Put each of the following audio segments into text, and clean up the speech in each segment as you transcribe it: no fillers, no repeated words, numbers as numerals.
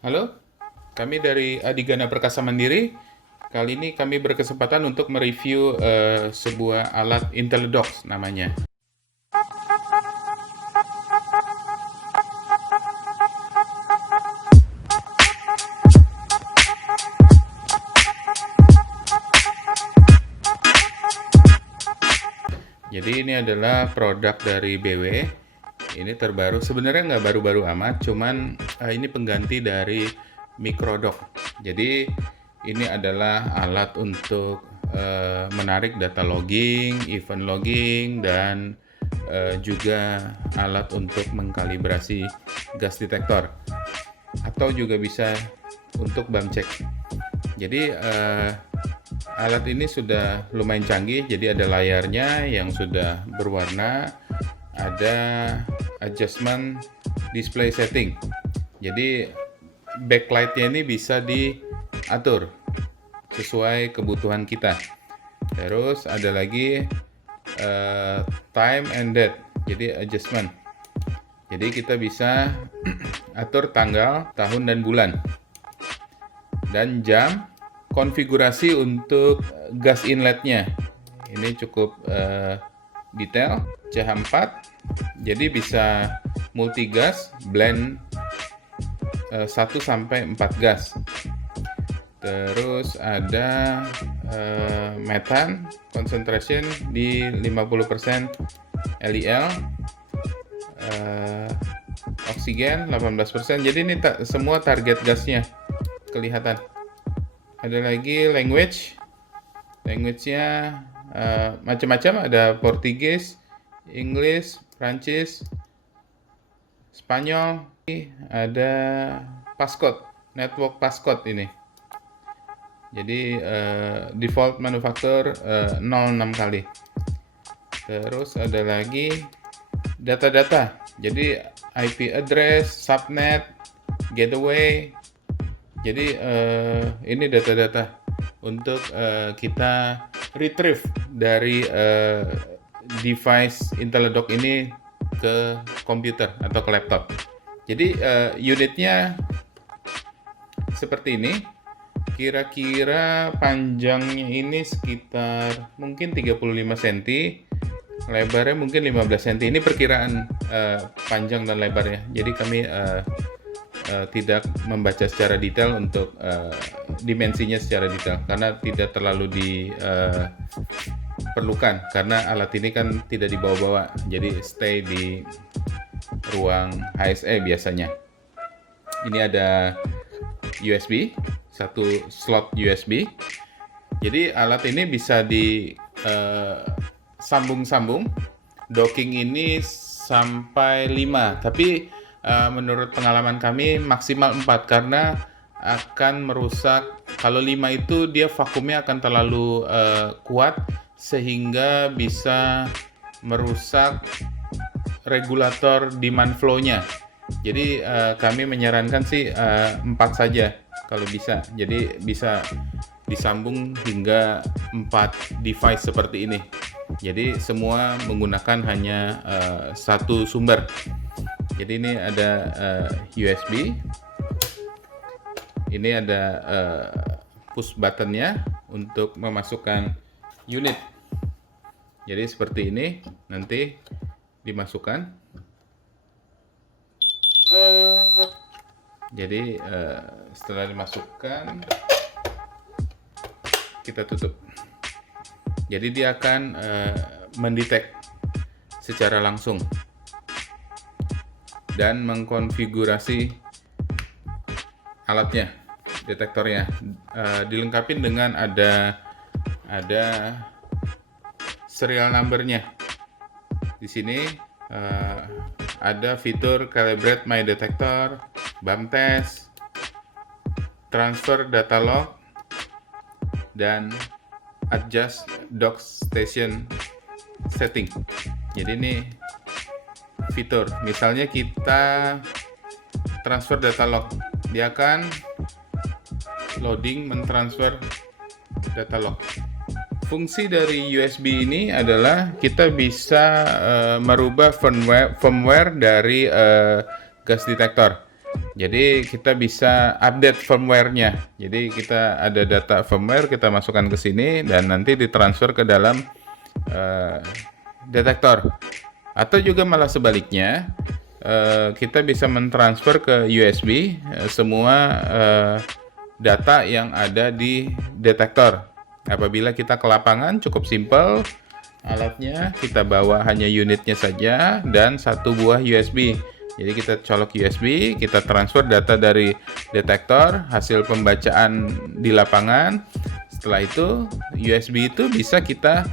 Halo, kami dari Adigana Perkasa Mandiri. Kali ini kami berkesempatan untuk mereview sebuah alat IntelliDox namanya. Jadi ini adalah produk dari BW. Ini terbaru, sebenarnya nggak baru-baru amat, cuman ini pengganti dari Microdock. Jadi ini adalah alat untuk menarik data logging, event logging, dan juga alat untuk mengkalibrasi gas detektor, atau juga bisa untuk bam cek. Jadi alat ini sudah lumayan canggih, jadi ada layarnya yang sudah berwarna, ada adjustment display setting. Jadi backlightnya ini bisa diatur sesuai kebutuhan kita. Terus ada lagi time and date, jadi adjustment. Jadi kita bisa atur tanggal, tahun, dan bulan. Dan jam, konfigurasi untuk gas inletnya. Ini cukup detail, CH4. Jadi bisa multigas, blend 1 sampai 4 gas. Terus ada metan concentration di 50% LEL, oksigen 18%. Jadi ini semua target gasnya kelihatan. Ada lagi language-nya macam-macam, ada Portugis, English, Prancis, Spanyol, ada passcode, network passcode ini. Jadi default manufaktur 06 kali. Terus ada lagi data-data. Jadi IP address, subnet, gateway. Jadi ini data-data untuk kita retrieve dari device IntelliDock ini ke komputer atau ke laptop. Jadi unitnya seperti ini. Kira-kira panjangnya ini sekitar mungkin 35 cm, lebarnya mungkin 15 cm. Ini perkiraan panjang dan lebarnya. Jadi kami tidak membaca secara detail untuk dimensinya secara detail karena tidak terlalu diperlukan, karena alat ini kan tidak dibawa-bawa, jadi stay di ruang HSE biasanya. Ini ada USB, satu slot USB. Jadi alat ini bisa disambung-sambung. Docking ini sampai 5, tapi menurut pengalaman kami maksimal 4 karena akan merusak. Kalau 5 itu dia vakumnya akan terlalu kuat sehingga bisa merusak regulator demand flow-nya. Jadi kami menyarankan sih 4 saja kalau bisa. Jadi bisa disambung hingga 4 device seperti ini. Jadi semua menggunakan hanya satu sumber. Jadi ini ada USB, ini ada push buttonnya untuk memasukkan unit. Jadi seperti ini, nanti dimasukkan. Jadi setelah dimasukkan, kita tutup. Jadi dia akan mendetek secara langsung dan mengkonfigurasi alatnya, detektornya. Dilengkapi dengan ada serial numbernya. Di sini ada fitur calibrate my detector, bam test, transfer data log, dan adjust dock station setting. Jadi ini fitur, misalnya kita transfer data log, dia akan loading mentransfer data log. Fungsi dari USB ini adalah kita bisa merubah firmware dari gas detektor. Jadi kita bisa update firmware-nya. Jadi kita ada data firmware, kita masukkan ke sini dan nanti ditransfer ke dalam detektor. Atau juga malah sebaliknya, kita bisa mentransfer ke USB semua data yang ada di detektor. Apabila kita ke lapangan, cukup simpel. Alatnya kita bawa hanya unitnya saja dan satu buah USB. Jadi kita colok USB, kita transfer data dari detektor, hasil pembacaan di lapangan. Setelah itu USB itu bisa kita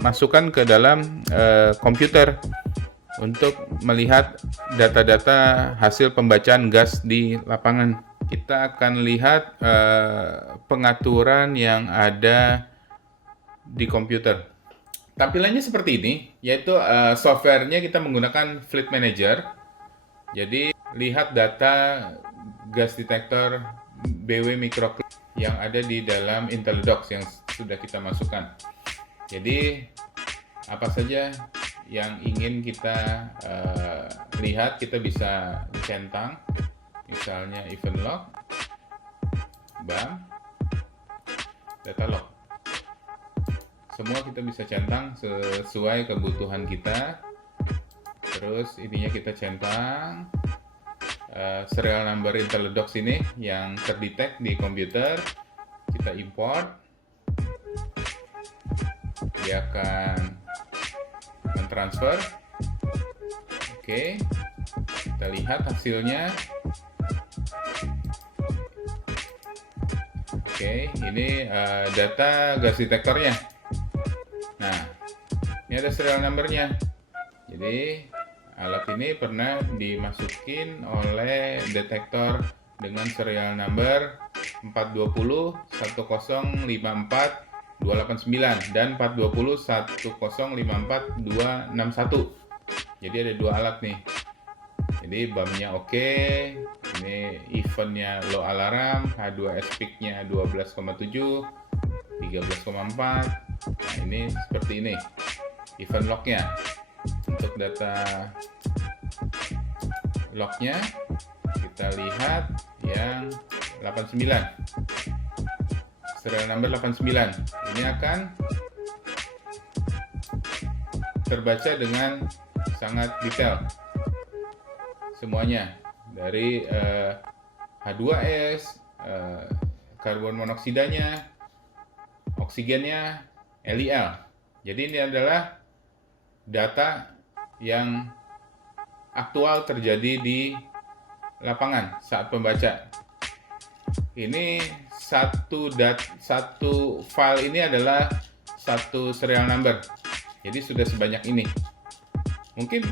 masukkan ke dalam komputer untuk melihat data-data hasil pembacaan gas di lapangan. Kita akan lihat pengaturan yang ada di komputer. Tampilannya seperti ini, yaitu softwarenya kita menggunakan Fleet Manager. Jadi lihat data gas detektor BW Microclip yang ada di dalam IntelliDocs yang sudah kita masukkan. Jadi apa saja yang ingin kita lihat, kita bisa centang, misalnya event log, BAM, data log. Semua kita bisa centang sesuai kebutuhan kita. Terus ininya kita centang serial number IntelliDocs ini yang terdetek di komputer. Kita import. Dia akan mentransfer. Oke. Kita lihat hasilnya. Oke, ini data gas detektornya. Nah, ini ada serial number-nya. Jadi, alat ini pernah dimasukin oleh detektor dengan serial number 420 1054 289 dan 420 1054 261. Jadi ada dua alat nih. Jadi BAM-nya oke. Ini event-nya low alarm, H2S peak-nya 12,7, 13,4. Nah, ini seperti ini event log-nya. Untuk data log-nya kita lihat yang 89, serial number 89. Ini akan terbaca dengan sangat detail semuanya, dari H2S, karbon monoksidanya, oksigennya, LIL. Jadi ini adalah data yang aktual terjadi di lapangan saat pembaca. Ini satu file ini adalah satu serial number. Jadi sudah sebanyak ini. Mungkin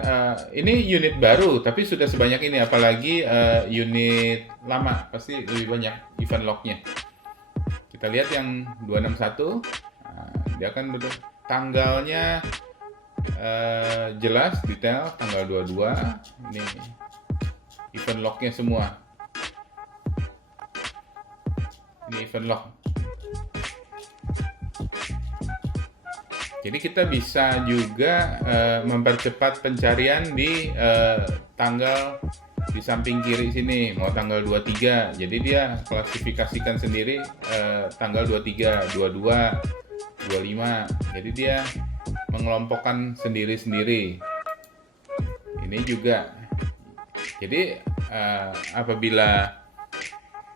ini unit baru, tapi sudah sebanyak ini. Apalagi unit lama, pasti lebih banyak event log-nya. Kita lihat yang 261. Dia akan tanggalnya jelas, detail, tanggal 22. Ini event log-nya semua. Ini event log. Jadi kita bisa juga mempercepat pencarian di tanggal di samping kiri sini, mau tanggal 23. Jadi dia klasifikasikan sendiri tanggal 23, 22, 25. Jadi dia mengelompokkan sendiri-sendiri. Ini juga. Jadi apabila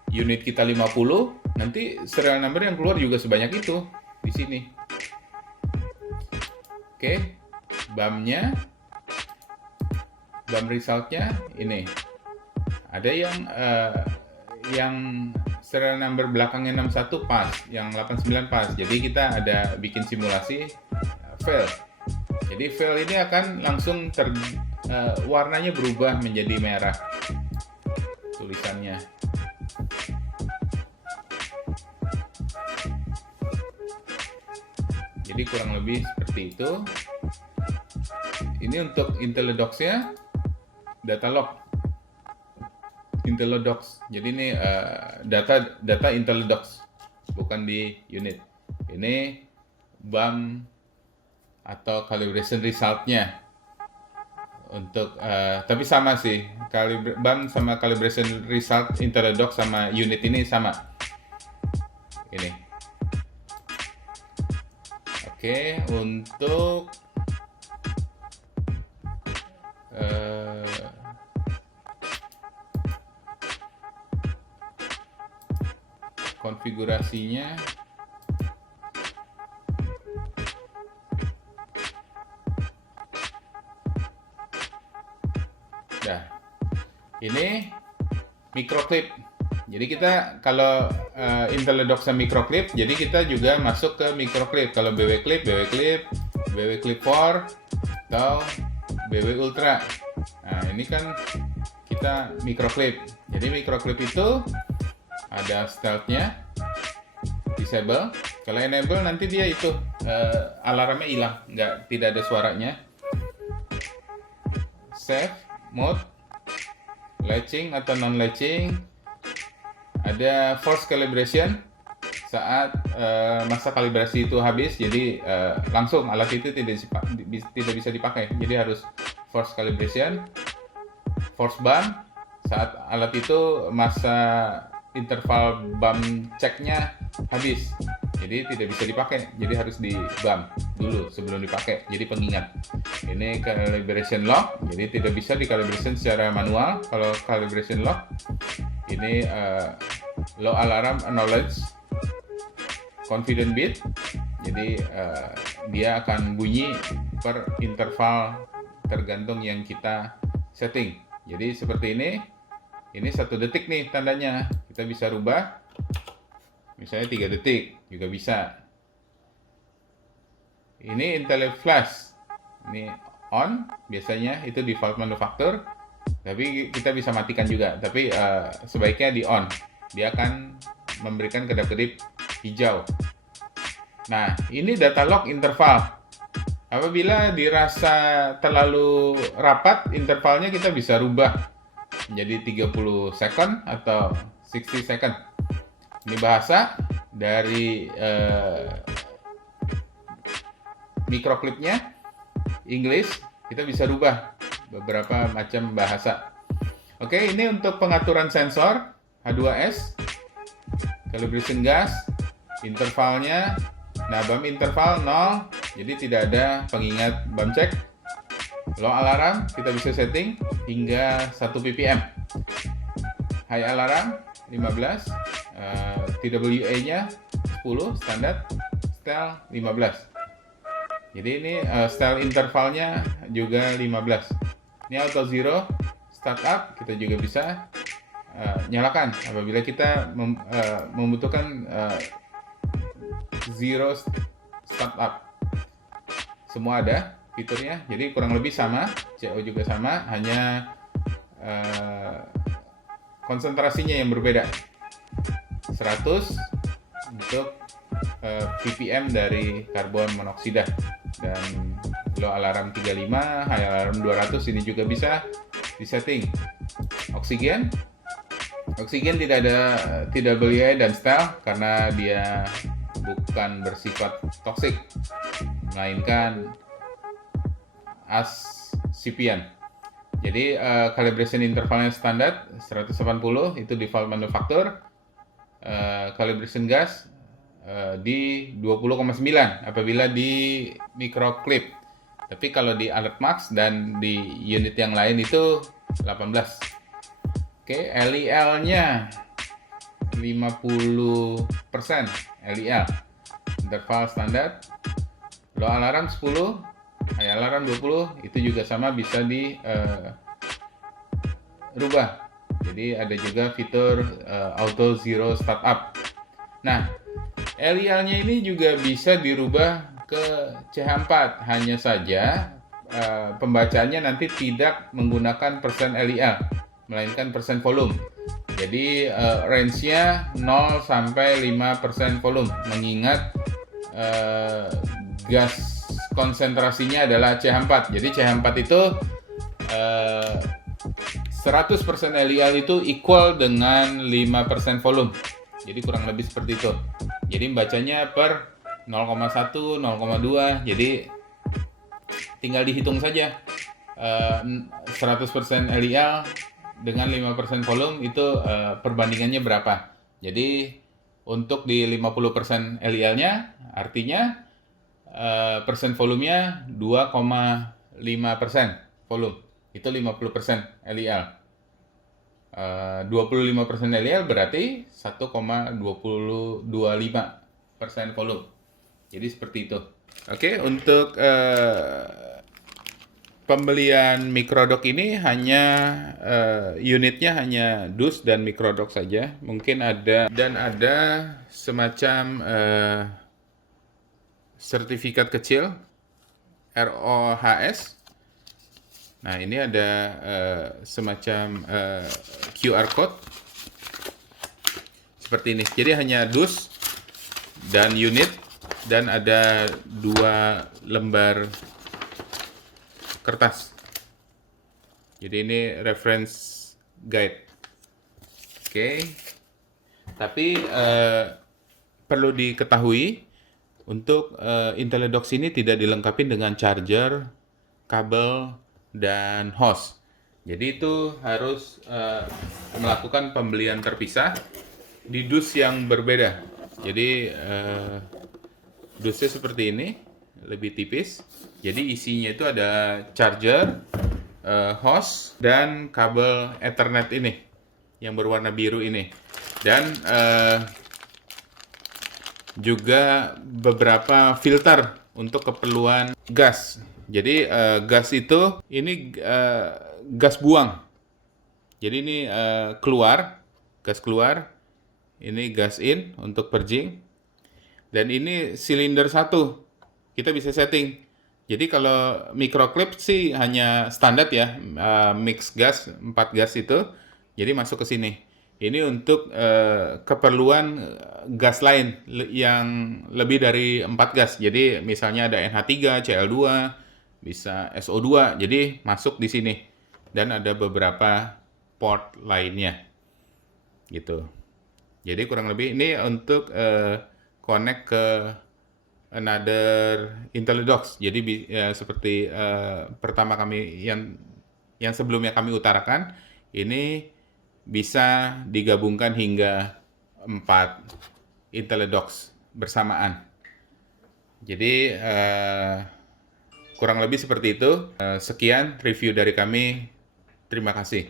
unit kita 50, nanti serial number yang keluar juga sebanyak itu di sini. Oke, BAM-nya, BAM result-nya ini. Ada yang serial number belakangnya 61 pas, yang 89 pas. Jadi kita ada bikin simulasi fail. Jadi fail ini akan langsung warnanya berubah menjadi merah tulisannya. Jadi kurang lebih seperti itu. Ini untuk IntelliDocs-nya, data log IntelliDocs. Jadi ini data IntelliDocs, bukan di unit. Ini BAM atau calibration result-nya untuk tapi sama sih, BAM sama calibration result IntelliDock sama unit ini sama. Ini. Oke, untuk konfigurasinya dah. Ini microclip. Jadi kita kalau IntelliDock sama microclip, jadi kita juga masuk ke microclip. Kalau BW Clip, BW Clip 4 atau BW Ultra. Nah, ini kan kita microclip. Jadi microclip itu ada stealth-nya, disable. Kalau enable nanti dia itu alarmnya hilang, tidak ada suaranya. Save mode, latching atau non latching. Ada force calibration saat masa kalibrasi itu habis, jadi langsung alat itu tidak bisa dipakai. Jadi harus force calibration, force BAM saat alat itu masa interval BAM ceknya habis, jadi tidak bisa dipakai. Jadi harus di BAM dulu sebelum dipakai. Jadi pengingat. Ini calibration lock, jadi tidak bisa di calibration secara manual. Kalau calibration lock ini low alarm acknowledge confident beat, jadi dia akan bunyi per interval tergantung yang kita setting. Jadi seperti ini 1 detik nih tandanya, kita bisa rubah misalnya 3 detik juga bisa. Ini IntelliFlash, ini on, biasanya itu default manufacturer, tapi kita bisa matikan juga, tapi sebaiknya di on, dia akan memberikan kedap-kedip hijau. Nah, ini data log interval. Apabila dirasa terlalu rapat intervalnya, kita bisa rubah menjadi 30 second atau 60 second. Ini bahasa dari microclipnya English, kita bisa rubah beberapa macam bahasa. Oke, ini untuk pengaturan sensor H2S, calibration gas, intervalnya. Nah, BAM interval 0, jadi tidak ada pengingat BAM check. Low alarm kita bisa setting hingga 1 ppm. High alarm 15, TWA-nya 10 standar, style 15. Jadi ini style intervalnya juga 15. Ini auto zero startup kita juga bisa nyalakan apabila kita membutuhkan zero startup. Semua ada fiturnya, jadi kurang lebih sama, CO juga sama, hanya konsentrasinya yang berbeda. 100 untuk ppm dari karbon monoksida, dan low alarm 35, high alarm 200 ini juga bisa disetting. Oksigen tidak ada TWA dan style karena dia bukan bersifat toksik, melainkan ascipian. Jadi calibration intervalnya standar 180, itu default manufacturer. Calibration gas di 20,9 apabila di microclip. Tapi kalau di Alert Max dan di unit yang lain itu 18. Oke, LEL-nya 50% LEL. Interval standar. Low alarm 10, high alarm 20, itu juga sama bisa di rubah. Jadi ada juga fitur auto zero startup. Nah, LEL-nya ini juga bisa dirubah ke CH4, hanya saja pembacaannya nanti tidak menggunakan persen LEL, melainkan persen volume. Jadi range-nya 0 sampai 5% volume, mengingat gas konsentrasinya adalah CH4. Jadi CH4 itu 100% LEL itu equal dengan 5% volume. Jadi kurang lebih seperti itu. Jadi bacanya per 0,1, 0,2. Jadi tinggal dihitung saja eh, 100% LEL dengan 5% volume itu perbandingannya berapa. Jadi untuk di 50% LEL-nya artinya persen volumenya 2,5% volume. Itu 50% LEL. 25% LEL berarti 1,25% volume. Jadi seperti itu. Oke, untuk pembelian microdock ini hanya unitnya hanya dus dan microdock saja. Mungkin ada dan ada semacam sertifikat kecil ROHS. Nah, ini ada semacam QR code seperti ini. Jadi hanya dus dan unit dan ada 2 lembar kertas. Jadi ini reference guide. Oke. Tapi perlu diketahui untuk IntelliDocs ini tidak dilengkapi dengan charger, kabel, dan hose. Jadi itu harus melakukan pembelian terpisah di dus yang berbeda. Jadi dusnya seperti ini, lebih tipis. Jadi isinya itu ada charger, hose, dan kabel Ethernet ini yang berwarna biru ini. Dan juga beberapa filter untuk keperluan gas. Jadi gas itu ini gas buang. Jadi ini keluar, gas keluar. Ini gas in untuk purging. Dan ini silinder 1. Kita bisa setting. Jadi kalau microclip sih hanya standar ya, mix gas, 4 gas itu. Jadi masuk ke sini. Ini untuk keperluan gas lain yang lebih dari 4 gas. Jadi misalnya ada NH3, Cl2, bisa SO2. Jadi masuk di sini. Dan ada beberapa port lainnya. Gitu. Jadi kurang lebih ini untuk connect ke another IntelliDocs. Jadi seperti pertama kami yang sebelumnya kami utarakan, ini bisa digabungkan hingga 4 IntelliDocs bersamaan. Jadi kurang lebih seperti itu. Sekian review dari kami. Terima kasih.